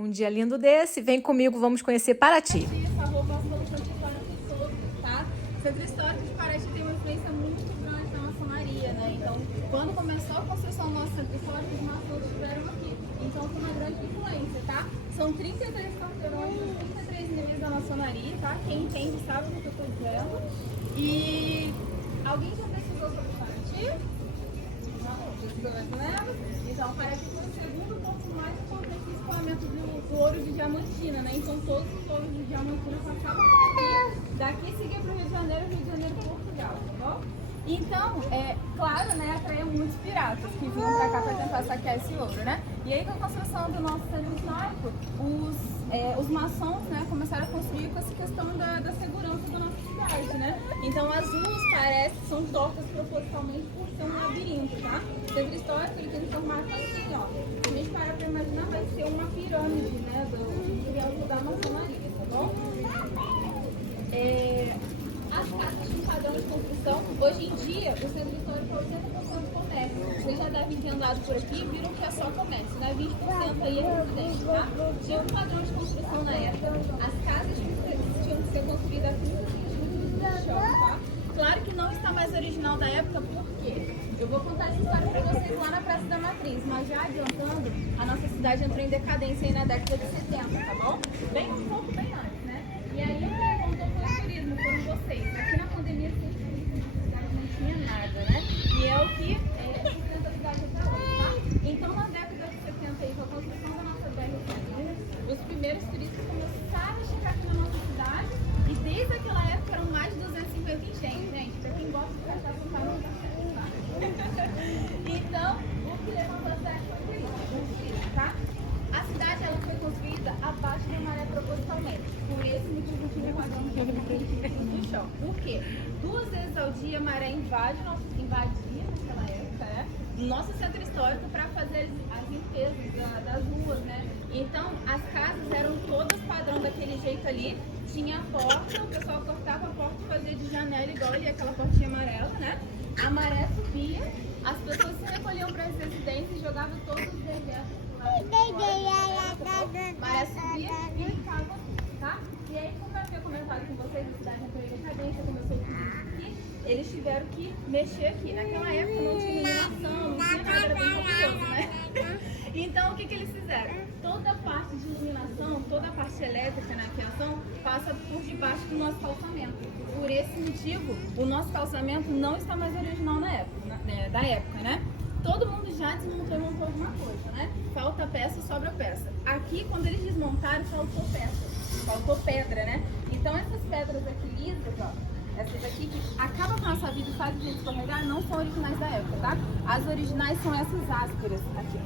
Um dia lindo desse, vem comigo, vamos conhecer Paraty. Essa roupa pelo Centro Histórico todo, tá? O Centro Histórico de Paraty tem uma influência muito grande na maçonaria, né? Então, quando começou a construção do nosso Centro Histórico, os maçons estiveram aqui. Então, foi uma grande influência, tá? São 33 quarteirões, 33 níveis da maçonaria, tá? Quem entende sabe do que eu estou dizendo. E alguém já pesquisou sobre Paraty? Então, Paraty foi o segundo ponto mais importante de escoamento do ouro de Diamantina, né? Então, todos os ouros de Diamantina passavam por aqui. Daqui seguia para o Rio de Janeiro Portugal, tá bom? Então, claro, né, atraía muitos piratas que vinham para cá para tentar saquear esse ouro, né? E aí, com a construção do nosso centro histórico, os maçons, né, começaram a construir com essa questão da segurança da nossa cidade, né? Então, as ruas são tortas propositalmente por ser um labirinto, tá? O centro histórico, ele tem formato assim, ó. Se a gente parar para imaginar, vai ser uma pirâmide, né, da maçonaria, tá bom? As casas de padrão de construção, hoje em dia, o centro histórico é 80% comércio. Vocês já devem ter andado por aqui e viram que é só comércio, né? 20% aí é residente, tá? Tinha um padrão de construção na época, as casas tinham que ser construídas a 30 centímetros de chão, tá? Claro que não está mais original da época, por quê? Eu vou contar essa história para vocês lá na Praça da Matriz, mas já adiantando, a nossa cidade entrou em decadência aí na década de 70, tá bom? Um pouco bem antes, né? E aí o que contou foi o turismo, foram vocês. Aqui na pandemia, a cidade não tinha nada, né? E é o que sustenta a cidade até hoje, tá? Então, na década de 70, aí, com a construção da nossa BR-101, os primeiros turistas começaram a chegar aqui na nossa cidade e desde aquela época eram mais de 250 enchentes, gente. Pra quem gosta de cachaça, não tá no tá? Então, o que levantou a cidade foi isso, tá? A cidade ela foi construída abaixo da maré propositalmente. Por esse motivo tinha um do chão. Por quê? 2 vezes ao dia a maré invadia naquela época, né? Nosso centro histórico para fazer as limpezas das ruas, né? Então as casas eram todas padrão daquele jeito ali. Tinha a porta, o pessoal cortava a porta e fazia de janela igual ali, aquela portinha amarela, né? A maré subia, as pessoas se recolhiam para as residências e jogavam todos os dejetos lá. Maré subia e ficava, tá? E aí, como eu havia comentado com vocês, a cidade entrou em decadência, começou o turismo aqui, eles tiveram que mexer aqui. Naquela época não tinha iluminação, não tinha nada, era bem populoso, né? Então, o que eles fizeram? Toda a parte de iluminação, toda a parte elétrica na fiação passa por debaixo do nosso calçamento. Por esse motivo, o nosso calçamento não está mais original da época, né? Todo mundo já desmontou e montou alguma coisa, né? Falta peça, sobra peça. Aqui, quando eles desmontaram, faltou peça. Faltou pedra, né? Então, essas pedras aqui lisas, ó, essas aqui que acabam com a nossa vida e fazem a gente escorregar, não são originais da época, tá? As originais são essas ásperas aqui.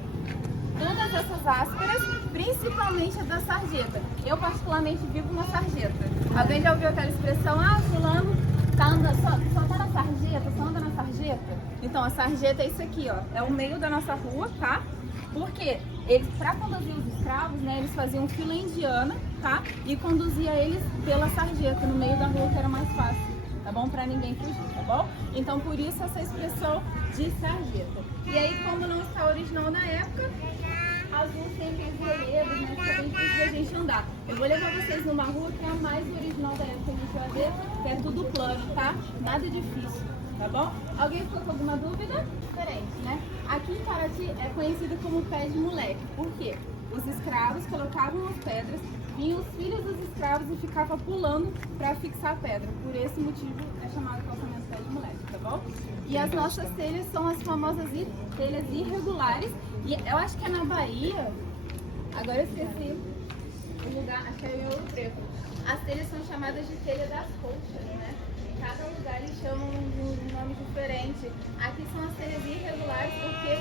Todas essas ásperas, principalmente a da sarjeta. Eu particularmente vivo na sarjeta. Alguém já ouviu aquela expressão, fulano tá andando, só tá na sarjeta, só anda na sarjeta? Então a sarjeta é isso aqui, ó, é o meio da nossa rua, tá? Porque eles, para conduzir os escravos, né, eles faziam fila indiana, tá? E conduzia eles pela sarjeta, no meio da rua, que era mais fácil, tá bom? Para ninguém fugir, tá bom? Então por isso essa expressão de sarjeta. E aí, como não está original na época, as ruas têm aqueles veredas, né, que é bem difícil da gente andar. Eu vou levar vocês numa rua que é a mais original da época que a gente vai ver, que é tudo plano, tá? Nada difícil, tá bom? Alguém ficou com alguma dúvida? Diferente, né? Aqui em Paraty é conhecido como pé de moleque. Por quê? Os escravos colocavam as pedras, vinham os filhos dos escravos e ficavam pulando para fixar a pedra. Por esse motivo é chamado calçamento pé de moleque, tá bom? E as nossas telhas são as famosas telhas irregulares. E eu acho que é na Bahia, agora eu esqueci o lugar, acho que é em Ouro Preto. As telhas são chamadas de telha das coxas, né? Em cada lugar eles chamam um nome diferente. Aqui são as telhas irregulares porque,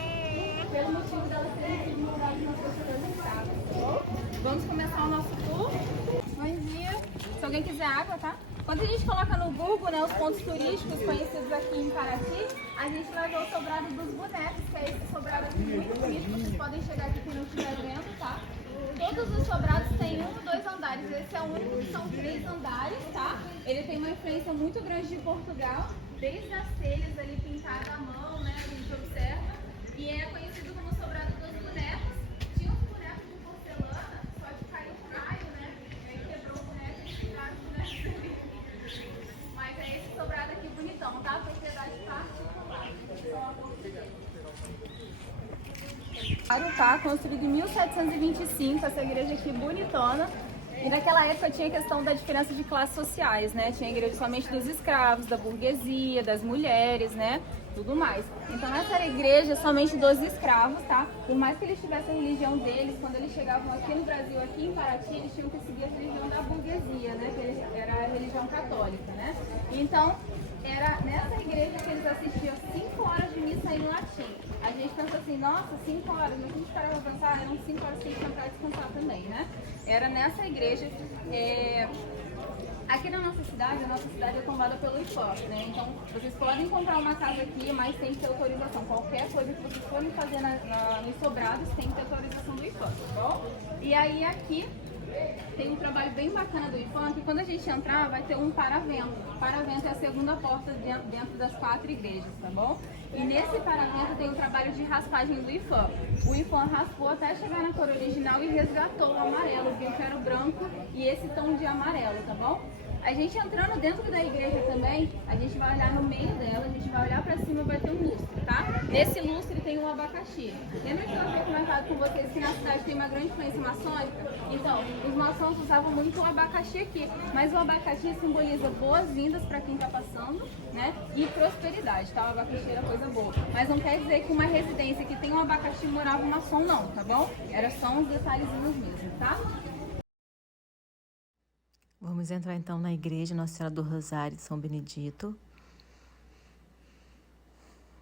pelo motivo delas serem sido moldadas nas coxas escravas, tá bom? Vamos começar o nosso tour. Bom dia. Se alguém quiser água, tá? Quando a gente coloca no Google, né, os pontos turísticos conhecidos aqui em Paraty, a gente vai ver o sobrado dos bonecos, que é esse sobrado aqui muito bonito. Vocês podem chegar aqui quem não estiver vendo, tá? Todos os sobrados têm 1 ou 2 andares. Esse é o único que são 3 andares, tá? Ele tem uma influência muito grande de Portugal, desde as telhas ali pintadas à mão, né, a gente observa. E é conhecido como sobrado dos bonecos. Tinha os bonecos de porcelana, só Tá, construído em 1725, essa igreja aqui bonitona. E naquela época tinha a questão da diferença de classes sociais, né? Tinha a igreja somente dos escravos, da burguesia, das mulheres, né? Tudo mais. Então essa era a igreja somente dos escravos, tá? Por mais que eles tivessem a religião deles, quando eles chegavam aqui no Brasil, aqui em Paraty, eles tinham que seguir a religião da burguesia, né? Que era a religião católica, né? Então, era nessa igreja que eles assistiam 5 horas de missa em latim. A gente pensa assim, nossa, 5 horas, mas a gente parava pra pensar, eram 5 horas que eles tinham pra descansar também, né? Era nessa igreja. Aqui na nossa cidade, a nossa cidade é tombada pelo IFAM, né? Então, vocês podem comprar uma casa aqui, mas tem que ter autorização. Qualquer coisa que vocês forem fazer nos sobrados, tem que ter autorização do IFAM, tá bom? E aí aqui tem um trabalho bem bacana do IFAM, que quando a gente entrar, vai ter um paravento. O paravento é a segunda porta dentro das 4 igrejas, tá bom? E nesse paravento tem o trabalho de raspagem do IFAM. O IFAM raspou até chegar na cor original e resgatou o amarelo, viu que era o branco e esse tom de amarelo, tá bom? A gente entrando dentro da igreja também, a gente vai olhar no meio dela, a gente vai olhar pra cima e vai ter um lustre, tá? Nesse lustre tem um abacaxi. Lembra que eu havia comentado com vocês que na cidade tem uma grande influência maçônica? Então, os maçons usavam muito o abacaxi aqui, mas o abacaxi simboliza boas-vindas para quem tá passando, né? E prosperidade, tá? O abacaxi era coisa boa. Mas não quer dizer que uma residência que tem um abacaxi morava um maçom, não, tá bom? Era só uns detalhezinhos mesmo, tá? Vamos entrar então na igreja Nossa Senhora do Rosário de São Benedito.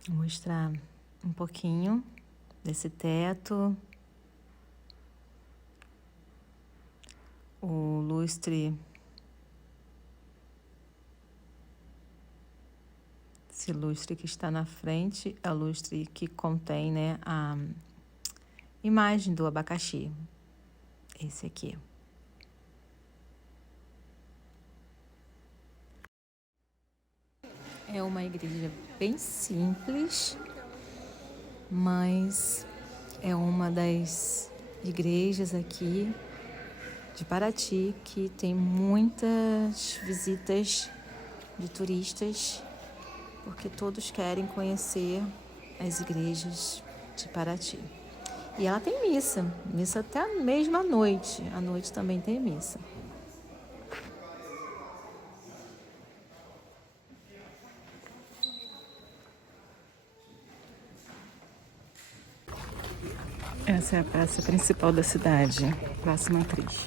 Vou mostrar um pouquinho desse teto. O lustre, esse lustre que está na frente é o lustre que contém, né, a imagem do abacaxi. Esse aqui. É uma igreja bem simples, mas é uma das igrejas aqui de Paraty que tem muitas visitas de turistas, porque todos querem conhecer as igrejas de Paraty. E ela tem missa até a mesma noite. À noite também tem missa. Essa é a praça principal da cidade, Praça Matriz.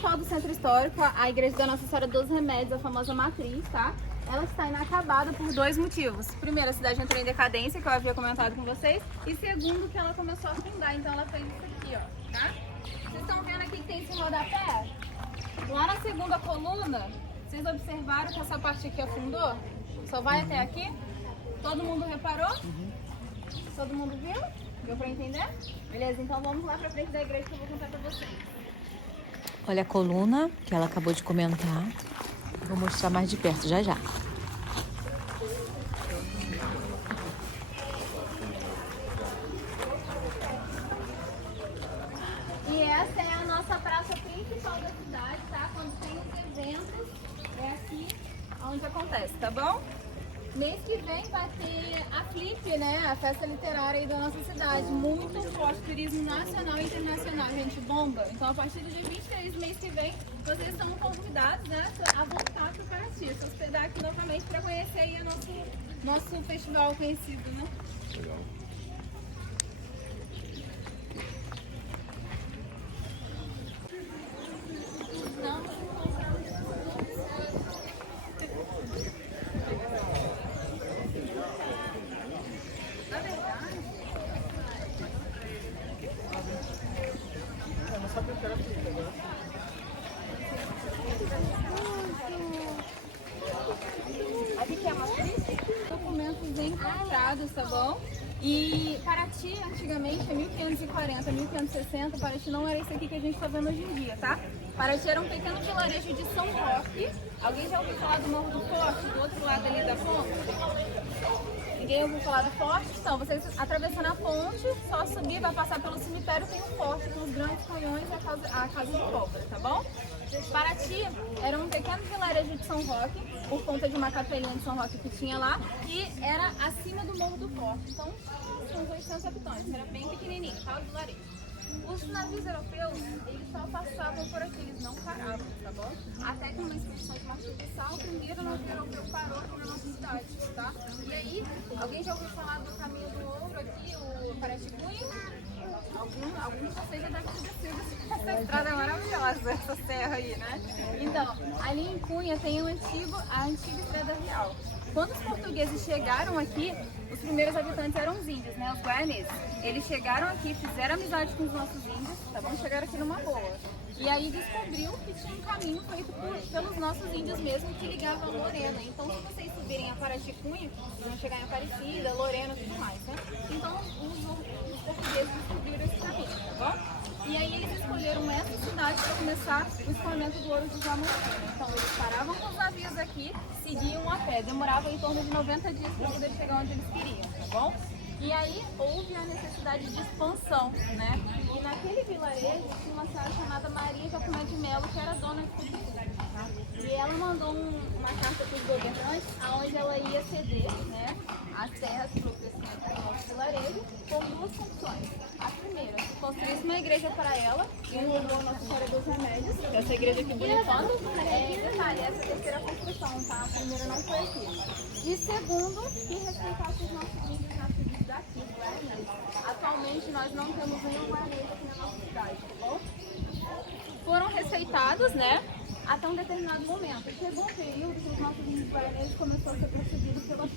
Qual do centro histórico, a igreja da Nossa Senhora dos Remédios, a famosa Matriz, tá? Ela está inacabada por 2 motivos. Primeiro, a cidade entrou em decadência, que eu havia comentado com vocês. E segundo, que ela começou a afundar, então ela fez isso aqui, ó, tá? Vocês estão vendo aqui que tem esse rodapé? Lá na segunda coluna, vocês observaram que essa parte aqui afundou? Só vai até aqui? Todo mundo reparou? Todo mundo viu? Deu pra entender? Beleza, então vamos lá pra frente da igreja que eu vou contar pra vocês. Olha a coluna que ela acabou de comentar. Vou mostrar mais de perto já já. E essa é a nossa praça principal da cidade, tá? Quando tem os eventos, é aqui onde acontece, tá bom? Mês que vem vai ter a Flip, né? A festa literária aí da nossa cidade. Muito forte, turismo nacional e internacional. A gente bomba. Então, a partir do dia 23 do mês que vem, vocês estão convidados, né, a voltar para o Paraty, se hospedar aqui novamente para conhecer aí o nosso festival conhecido, né? Legal. Aqui que é uma documentos encontrados, tá bom? E Paraty, antigamente, em 1540, 1560, Paraty não era isso aqui que a gente está vendo hoje em dia, tá? Paraty era um pequeno vilarejo de São Roque. Alguém já ouviu falar do Morro do Forte, do outro lado ali da ponte? Ninguém ouviu falar do forte? Então, vocês atravessando a ponte, só subir, vai passar pelo cemitério, tem um forte com os grandes canhões e a casa de pólvora, tá bom? Paraty era um pequeno vilarejo de São Roque. por conta de uma capelinha de São Roque que tinha lá, e era acima do Morro do Forte. Então, assim, uns 800 habitantes, era bem pequenininho, tal vilarejo. Os navios europeus, eles só passavam por aqui, eles não paravam, tá bom? Até que numa expedição de Martim de Sal, o primeiro navio europeu parou aqui na nossa cidade, tá? E aí, alguém já ouviu falar do Caminho do Ouro aqui, o Paraty-Cunha? Algum de vocês já deve ter descido essa estrada é maravilhosa, essa serra aí, né? Então, ali em Cunha tem a antiga Estrada Real. Quando os portugueses chegaram aqui, os primeiros habitantes eram os índios, né? Os guaraneses. Eles chegaram aqui, fizeram amizade com os nossos índios, tá bom? Chegaram aqui numa boa. E aí descobriu que tinha um caminho feito pelos nossos índios mesmo que ligava a Lorena. Então, se vocês subirem a Paraty-Cunha, vocês vão chegar em Aparecida, Lorena e tudo mais, né? Então, os portugueses descobriram esse caminho, tá bom? E aí eles escolheram essa cidade para começar o escoamento do ouro dos Jamontins. Então eles paravam com os navios aqui, seguiam a pé. Demorava em torno de 90 dias para poder chegar onde eles queriam, tá bom? E aí houve a necessidade de expansão, né? E naquele vilarejo tinha uma senhora chamada Maria Jacomé de Melo, que era dona de tudo. Tá? E ela mandou uma carta para os governantes, onde ela ia ceder, né, as terras para o crescimento do nosso vilarejo, com duas funções. A primeira, construísse uma igreja para ela, em honor à Nossa Senhora dos Remédios, essa igreja aqui bonitona. Detalhe, essa é a terceira construção, tá? A primeira não foi aqui. E segundo, que respeitasse os nossos índios nascidos daqui, guaraneses. Atualmente nós não temos nenhum guaranês aqui na nossa cidade, tá bom? Foram respeitados, né? Até um determinado momento. Chegou um período que os nossos índios guaraneses começaram a ser perseguidos pelos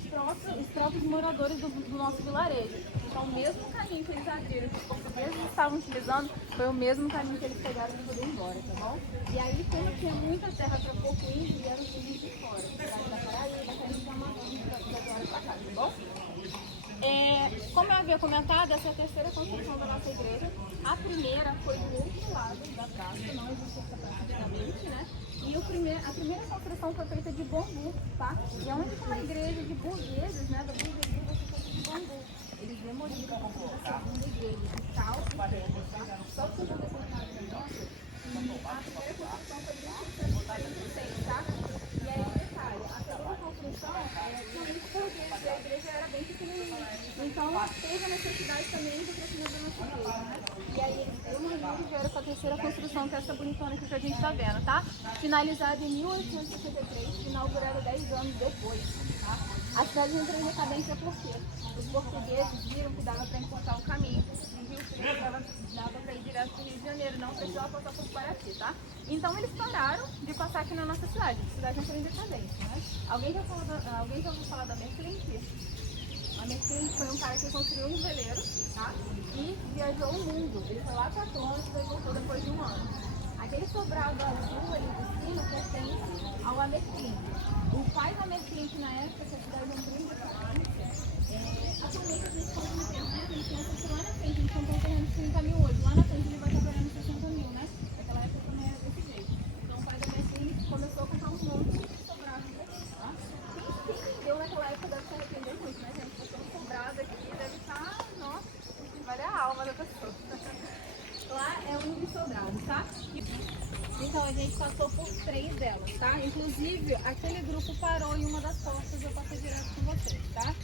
próprios moradores do nosso vilarejo. Então, o mesmo caminho que eles abriram, que os portugueses estavam utilizando, foi o mesmo caminho que eles pegaram para poder ir embora, tá bom? E aí, como tinha muita terra para pouco índio, vieram os índios de fora, da Paraíba, da Caíba, da Amazônia, da hora para cá, tá bom? Como eu havia comentado, essa é a terceira construção da nossa igreja. A primeira foi do outro lado da praça, não existe essa praça antigamente, né? E a primeira construção foi feita de bambu, tá? E a única igreja de burgueses, né, da burguesia, foi feita de bambu. Eles demoliram a segunda igreja de cal e pedra, tá? Só que eu vou detalhar a primeira construção foi de 1746, tá? E aí, detalhe, a segunda construção tinha muitos burgueses e a igreja era bem pequenininha. Então, teve a necessidade também do crescimento da nossa igreja, né? E aí, eles demoliram e vieram com a terceira construção, que é essa bonitona aqui que a gente tá vendo, tá? Finalizada em 1863, inaugurada 10 anos depois, tá? A cidade entrou em decadência porque os portugueses viram que dava para encurtar o caminho. E Rio Preto dava para ir direto para o Rio de Janeiro, não precisava passar por Paraty, tá? Então eles pararam de passar aqui na nossa cidade. A cidade entrou em decadência, né? Alguém já ouviu falar da Merclint? A Merclint foi um cara que construiu um veleiro, tá? E viajou o mundo. Ele foi lá para Atlântica e voltou depois de um ano. Aquele sobrado azul ali de cima pertence ao Amerclint. O pai do Amerclint, na época que a cidade entrou em decadência, atualmente a gente pode dizer, né? A gente pensa que lá na frente a gente comprou um terreno de 30 mil hoje. Lá na frente ele vai estar ganhando 60 mil, né? Naquela época também era desse jeito. Então o pai do Amerclint começou a comprar um monte de sobrado daqui, tá? Quem vendeu naquela época deve se arrepender muito, né, gente? Porque um sobrado aqui deve estar, nossa, vale a alma da pessoa. Lá é um de sobrado, tá? Então a gente passou por 3 delas, tá? Inclusive, aquele grupo parou em uma das portas, eu passei direto com vocês, tá?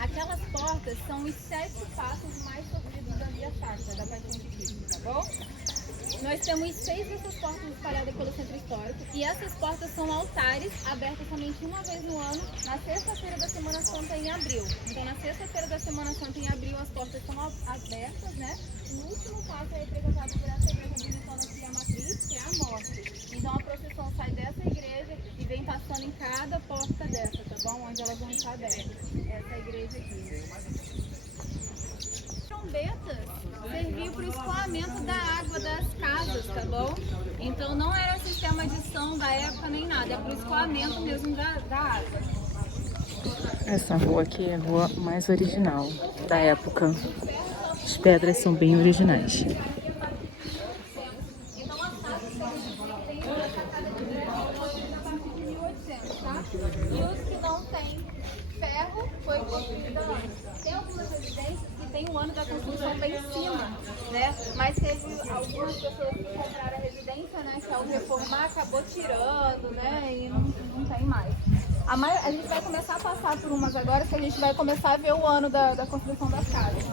Aquelas portas são os 7 passos mais sofridos da Via Sacra, da Paixão de Cristo, tá bom? Nós temos 6 dessas portas espalhadas pelo centro histórico e essas portas são altares abertos somente uma vez no ano, na sexta-feira da Semana Santa em abril. Então, na sexta-feira da Semana Santa em abril, as portas são abertas, né? O último passo é representado por essa igreja bonitona aqui, a matriz, que é a morte. Então, a procissão sai dessa igreja e vem passando em cada porta dessa, tá bom? Onde elas vão estar abertas. Essa igreja aqui. Trombetas serviam para o escoamento da água das casas, tá bom? Então não era sistema de som da época nem nada, é para o escoamento mesmo da água. Essa rua aqui é a rua mais original da época. As pedras são bem originais. Então as casas tem uma sacada de ferro a partir de 1800, tá? E os que não têm ferro foi construída antes. Tem algumas residências que tem o ano da construção bem em cima, né? Mas teve algumas pessoas que compraram a residência, né? Que ao reformar acabou tirando, né? E não tem mais. A gente vai começar a passar por umas agora, que a gente vai começar a ver o ano da construção das casas.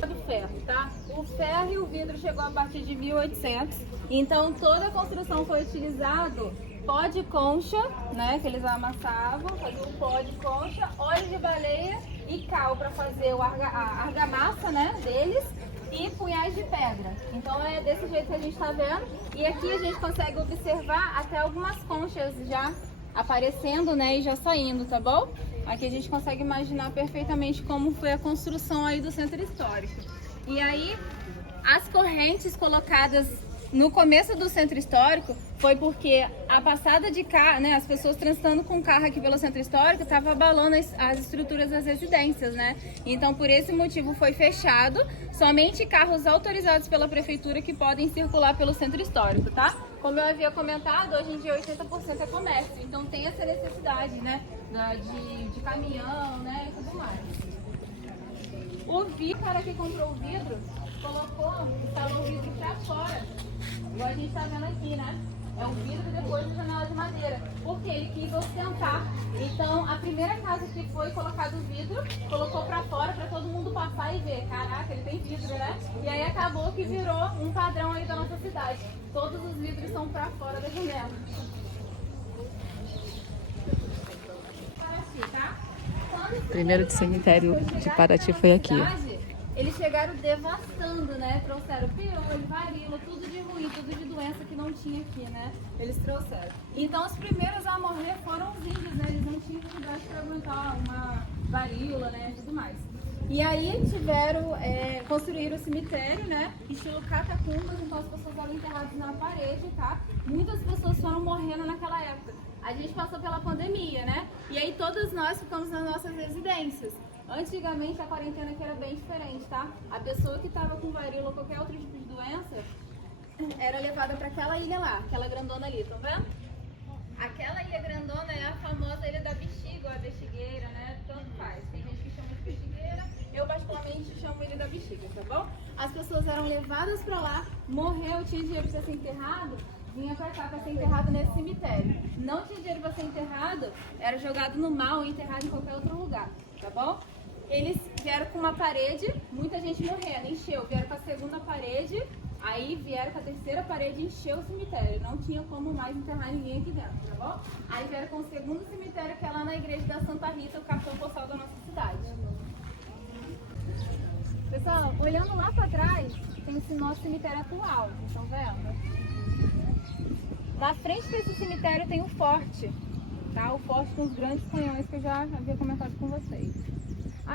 Do ferro, tá? O ferro e o vidro chegou a partir de 1800, então toda a construção foi utilizado pó de concha, né, que eles amassavam, faziam o pó de concha, óleo de baleia e cal para fazer a argamassa, né, deles, e punhais de pedra. Então é desse jeito que a gente está vendo, e aqui a gente consegue observar até algumas conchas já aparecendo, né, e já saindo, tá bom? Aqui a gente consegue imaginar perfeitamente como foi a construção aí do centro histórico. E aí, as correntes colocadas no começo do centro histórico foi porque a passada de carro, né, as pessoas transitando com carro aqui pelo centro histórico estava abalando as estruturas das residências, né? Então, por esse motivo foi fechado, somente carros autorizados pela prefeitura que podem circular pelo centro histórico, tá? Como eu havia comentado, hoje em dia 80% é comércio, então tem essa necessidade, né, de caminhão, né, e tudo mais. O cara que comprou o vidro, instalou o vidro pra fora, igual a gente está vendo aqui, né? É um vidro e depois uma janela de madeira, porque ele quis ostentar. Então, a primeira casa que foi colocado o vidro, colocou pra fora para todo mundo passar e ver. Caraca, ele tem vidro, né? E aí acabou que virou um padrão aí da nossa cidade. Todos os vidros são pra fora da janela. Paraty, tá? Primeiro de cemitério de Paraty foi aqui. Eles chegaram devastando, né? Trouxeram piolho, varíola, tudo de ruim, tudo de doença que não tinha aqui, né? Eles trouxeram. Então os primeiros a morrer foram os índios, né? Eles não tinham imunidade para aguentar uma varíola, né? E tudo mais. E aí construíram o cemitério, né? Estilo catacumbas, então as pessoas eram enterradas na parede, tá? Muitas pessoas foram morrendo naquela época. A gente passou pela pandemia, né? E aí todos nós ficamos nas nossas residências. Antigamente a quarentena aqui era bem diferente, tá? A pessoa que estava com varíola ou qualquer outro tipo de doença era levada para aquela ilha lá, aquela grandona ali, tá vendo? Aquela ilha grandona é a famosa ilha da bexiga, ou a bexigueira, né? Tanto faz. Tem gente que chama de bexigueira, eu particularmente chamo ilha da bexiga, tá bom? As pessoas eram levadas para lá, morreu, tinha dinheiro para ser enterrado, vinha pra cá para ser enterrado nesse cemitério. Não tinha dinheiro para ser enterrado, era jogado no mar ou enterrado em qualquer outro lugar, tá bom? Eles vieram com uma parede, muita gente morrendo, encheu. Vieram com a segunda parede, aí vieram com a terceira parede e encheu o cemitério. Não tinha como mais enterrar ninguém aqui dentro, tá bom? Aí vieram com o segundo cemitério, que é lá na igreja da Santa Rita, o cartão postal da nossa cidade. Pessoal, olhando lá para trás, tem esse nosso cemitério atual, vocês estão vendo? Na frente desse cemitério tem o forte, tá? O forte com os grandes canhões que eu já havia comentado com vocês.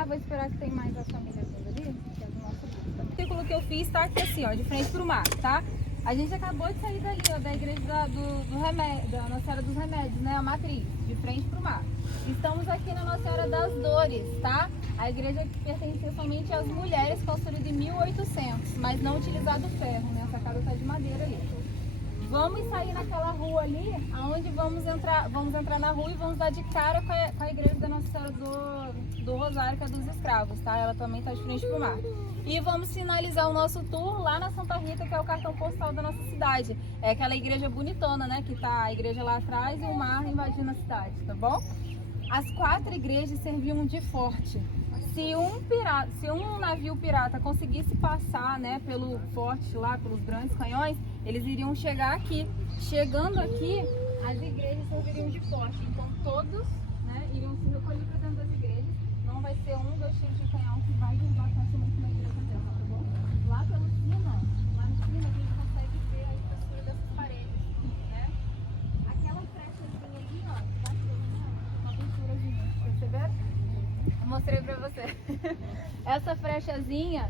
Vou esperar que tem mais as famílias ali, que é do nosso grupo. O círculo que eu fiz tá aqui assim, ó, de frente pro mar, tá? A gente acabou de sair dali, ó, da igreja do remédio, da Nossa Senhora dos Remédios, né? A matriz, de frente pro mar. Estamos aqui na Nossa Senhora das Dores, tá? A igreja que pertencia somente às mulheres, construída em 1800, mas não utilizado ferro, né? Essa casa tá de madeira ali. Vamos sair naquela rua ali, aonde vamos entrar na rua e vamos dar de cara com a igreja da Nossa Senhora do Rosário, que é dos escravos, tá? Ela também está de frente pro mar. E vamos finalizar o nosso tour lá na Santa Rita, que é o cartão postal da nossa cidade. É aquela igreja bonitona, né? Que tá a igreja lá atrás e o mar invadindo a cidade, tá bom? As 4 igrejas serviam de forte. Se um navio pirata conseguisse passar, né, pelo forte lá, pelos grandes canhões, eles iriam chegar aqui. Chegando aqui, as igrejas serviriam de forte. Então todos, né, iriam se recolher para dentro das igrejas. Não vai ser 1, 2 tipos de canhão que vai derrubar facilmente uma igreja dentro, tá bom? Lá no cima a gente consegue ver a estrutura dessas paredes, né? Aquela frechazinha ali, ó, uma pinturazinha, perceberam? Eu mostrei pra você. Essa frechazinha,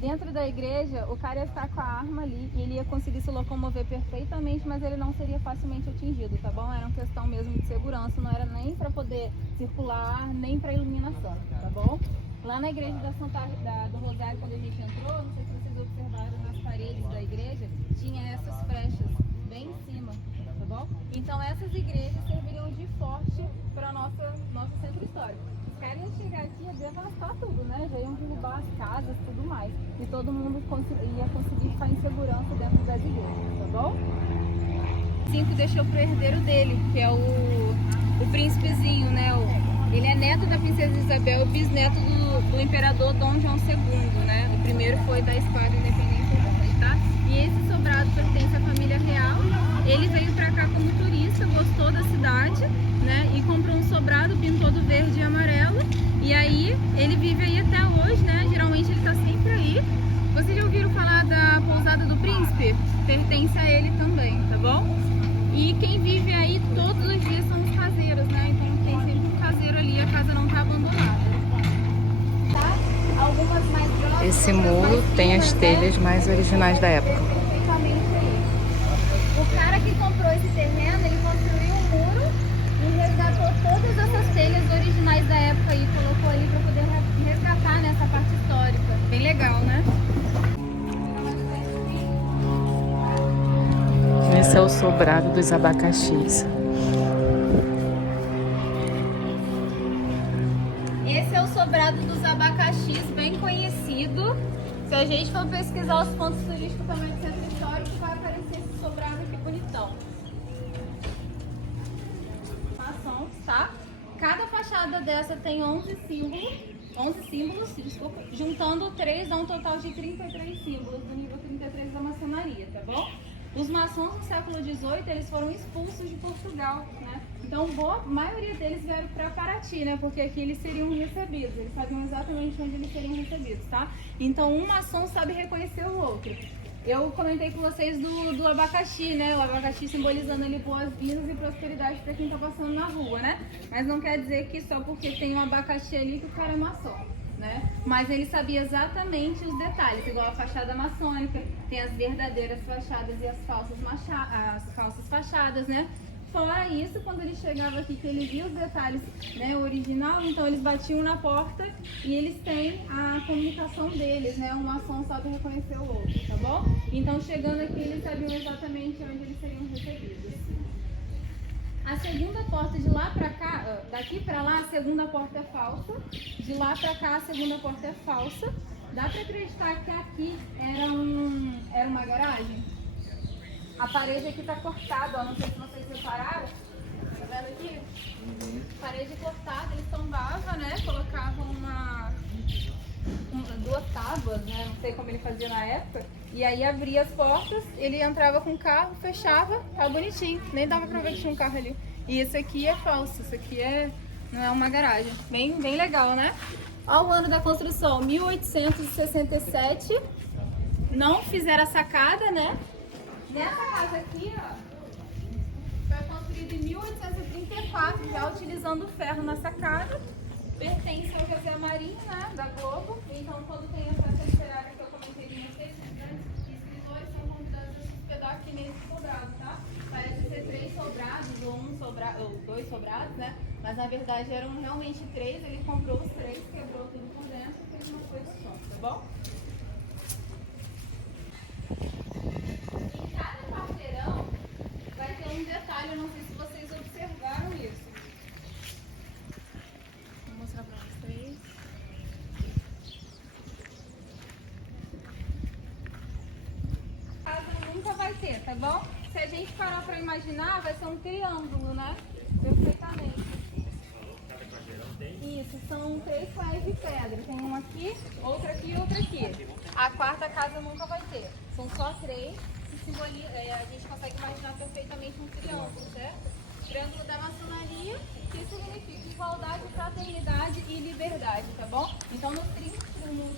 dentro da igreja, o cara ia estar com a arma ali e ele ia conseguir se locomover perfeitamente, mas ele não seria facilmente atingido, tá bom? Era uma questão mesmo de segurança, não era nem para poder circular, nem para iluminação, tá bom? Lá na igreja do Rosário, quando a gente entrou, não sei se vocês observaram, nas paredes da igreja, tinha essas frechas bem em cima, tá bom? Então essas igrejas serviriam de forte para nosso centro histórico. Os caras iam chegar aqui e devastar tudo, né? Já iam derrubar as casas e tudo mais. E todo mundo ia conseguir ficar em segurança dentro das igrejas, tá bom? 5 deixou pro herdeiro dele, que é o príncipezinho, né? Ele é neto da princesa Isabel e bisneto do imperador Dom João II, né? O primeiro foi da espada independente, tá? E esse sobrado pertence à família real. Ele veio pra cá como turista, gostou da cidade, né? E comprou um sobrado, pintou do verde e amarelo. E aí, ele vive aí até hoje, né? Geralmente ele tá sempre aí. Vocês já ouviram falar da Pousada do Príncipe? Pertence a ele também, tá bom? E quem vive aí todos os dias são os caseiros, né? Então tem sempre um caseiro ali, a casa não tá abandonada. Tá? Algumas mais grossas, Esse muro tem as telhas mais originais da época. Perfeitamente aí. O cara que comprou esse terreno, ele construiu um muro e resgatou todas essas telhas originais da época e colocou ali para poder resgatar nessa parte histórica. Bem legal, né? Esse é o sobrado dos abacaxis. Esse é o sobrado dos abacaxis, bem conhecido. Se a gente for pesquisar os pontos turísticos também do centro histórico, vai aparecer esse sobrado aqui bonitão. Maçons, tá? Cada fachada dessa tem 11 símbolos, desculpa, juntando 3 dá um total de 33 símbolos do nível 33 da maçonaria, tá bom? Os maçons no século XVIII, eles foram expulsos de Portugal, né? Então, boa maioria deles vieram para Paraty, né? Porque aqui eles seriam recebidos, eles sabiam exatamente onde eles seriam recebidos, tá? Então, um maçom sabe reconhecer o outro. Eu comentei com vocês do abacaxi, né? O abacaxi simbolizando ali boas-vindas e prosperidade para quem tá passando na rua, né? Mas não quer dizer que só porque tem um abacaxi ali que o cara é maçom, né? Mas ele sabia exatamente os detalhes, igual a fachada maçônica, tem as verdadeiras fachadas e as falsas fachadas, né? Fora isso, quando ele chegava aqui, que ele via os detalhes, né, original, então eles batiam na porta e eles têm a comunicação deles, né? Um maçom sabe reconhecer o outro, tá bom? Então, chegando aqui, eles sabiam exatamente onde eles seriam recebidos. A segunda porta de lá pra cá, daqui pra lá, a segunda porta é falsa. De lá pra cá, a segunda porta é falsa. Dá pra acreditar que aqui era uma garagem? A parede aqui tá cortada, ó, não sei se vocês repararam. Tá vendo aqui? Parede cortada, eles tombavam, né? Colocavam duas tábuas, né? Não sei como ele fazia na época. E aí abria as portas, ele entrava com o carro, fechava, tá bonitinho. Nem dava pra ver que tinha um carro ali. E esse aqui é falso, isso aqui não é uma garagem. Bem legal, né? Olha o ano da construção, 1867. Não fizeram a sacada, né? Nessa casa aqui, ó, foi construída em 1834, já utilizando ferro na sacada. Pertence ao José Marinho, né, da Globo. Então, quando tem essa literária que eu comentei com vocês, os grandes escritores são convidados a se hospedar aqui nesse sobrado, tá? Parece ser 3 sobrados ou 2 sobrados, né? Mas na verdade eram realmente 3. Ele comprou os 3, quebrou tudo por dentro e fez uma coisa só, tá bom? Em cada quarteirão vai ter um detalhe, eu não sei se vocês observaram isso. Vou mostrar pra vocês. Casa nunca vai ter, tá bom? Se a gente parar pra imaginar, vai ser um triângulo, né? Perfeitamente. Isso, são 3 paias de pedra. Tem um aqui, outro aqui e outro aqui. A quarta casa nunca vai ter. São só 3 que simbolizam, a gente consegue imaginar perfeitamente um triângulo, certo? Triângulo da maçonaria, que significa igualdade, fraternidade e liberdade, tá bom? Então nos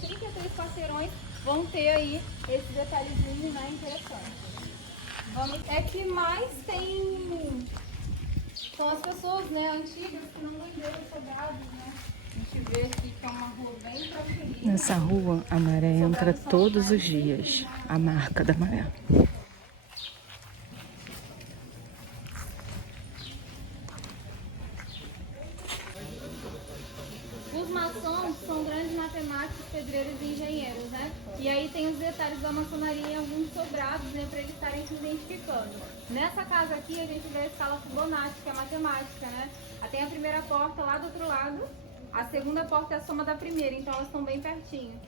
33 quarteirões vão ter aí esse detalhezinho, né, interessante. É que mais tem são as pessoas, né, antigas que não venderam sobrados, né? A gente vê aqui que é uma rua bem tranquila. Nessa rua, a maré entra todos os dias, a marca da maré. Os maçons são grandes matemáticos, pedreiros e engenheiros, né? E aí tem os detalhes da maçonaria em alguns sobrados, né, para eles estarem se identificando. Nessa casa aqui a gente vê a escala Fibonacci, que é matemática, né? Tem a primeira porta lá do outro lado, a segunda porta é a soma da primeira, então elas estão bem pertinho.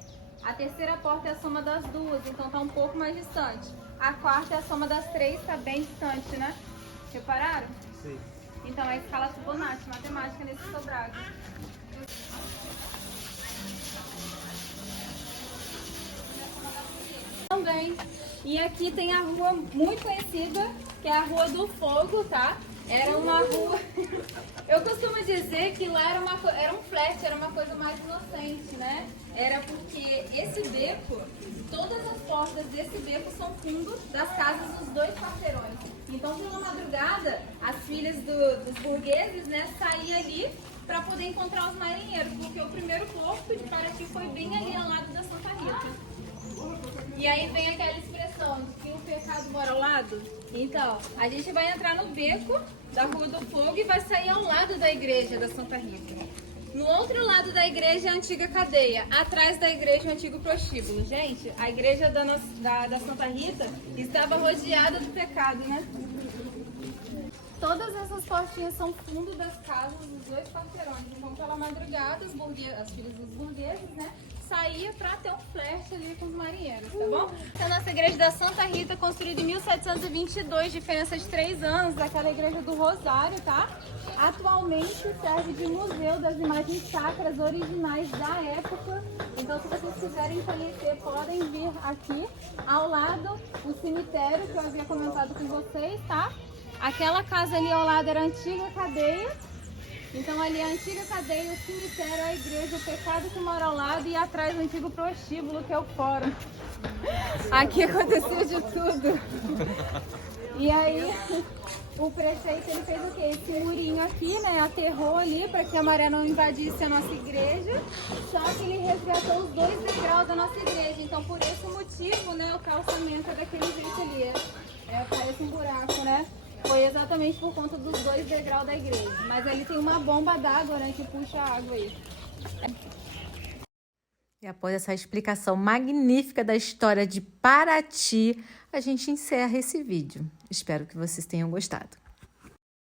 A terceira porta é a soma das duas, então está um pouco mais distante. A quarta é a soma das três, está bem distante, né? Repararam? Sim. Então é a escala Fibonacci, matemática nesse sobrado. Também. E aqui tem a rua muito conhecida, que é a Rua do Fogo, tá? Era uma rua... Eu costumo dizer que lá era um flash, era uma coisa mais inocente, né? Era porque esse beco, todas as portas desse beco são fundo das casas dos 2 quarteirões. Então, pela madrugada, as filhas dos burgueses, né, saíam ali para poder encontrar os marinheiros, porque o primeiro porto de Paraty foi bem ali ao lado da Santa Rita. E aí vem aquela expressão de que o pecado mora ao lado. Então, a gente vai entrar no beco da Rua do Fogo e vai sair ao lado da igreja da Santa Rita. No outro lado da igreja é a antiga cadeia. Atrás da igreja é o antigo prostíbulo. Gente, a igreja da Santa Rita estava rodeada do pecado, né? Todas essas portinhas são fundo das casas dos 2 quarteirões. Então, pela madrugada, as filhas dos burgueses, né, saía para ter um flerte ali com os marinheiros, tá bom? A nossa igreja da Santa Rita, construída em 1722, diferença de 3 anos daquela igreja do Rosário, tá? Atualmente serve de museu das imagens sacras originais da época. Então, se vocês quiserem conhecer, podem vir aqui. Ao lado, o cemitério que eu havia comentado com vocês, tá? Aquela casa ali ao lado era a antiga cadeia. Então ali a antiga cadeia, o cemitério, a igreja, o pecado que mora ao lado e atrás o antigo prostíbulo, que é o fórum. Aqui aconteceu de tudo. E aí o prefeito ele fez o quê? Esse murinho aqui, né? Aterrou ali para que a maré não invadisse a nossa igreja. Só que ele resgatou os 2 degraus da nossa igreja. Então por esse motivo, né, o calçamento é daquele jeito ali. Parece um buraco, né? Foi exatamente por conta dos 2 degraus da igreja. Mas ali tem uma bomba d'água, né, que puxa a água aí. E após essa explicação magnífica da história de Paraty, a gente encerra esse vídeo. Espero que vocês tenham gostado.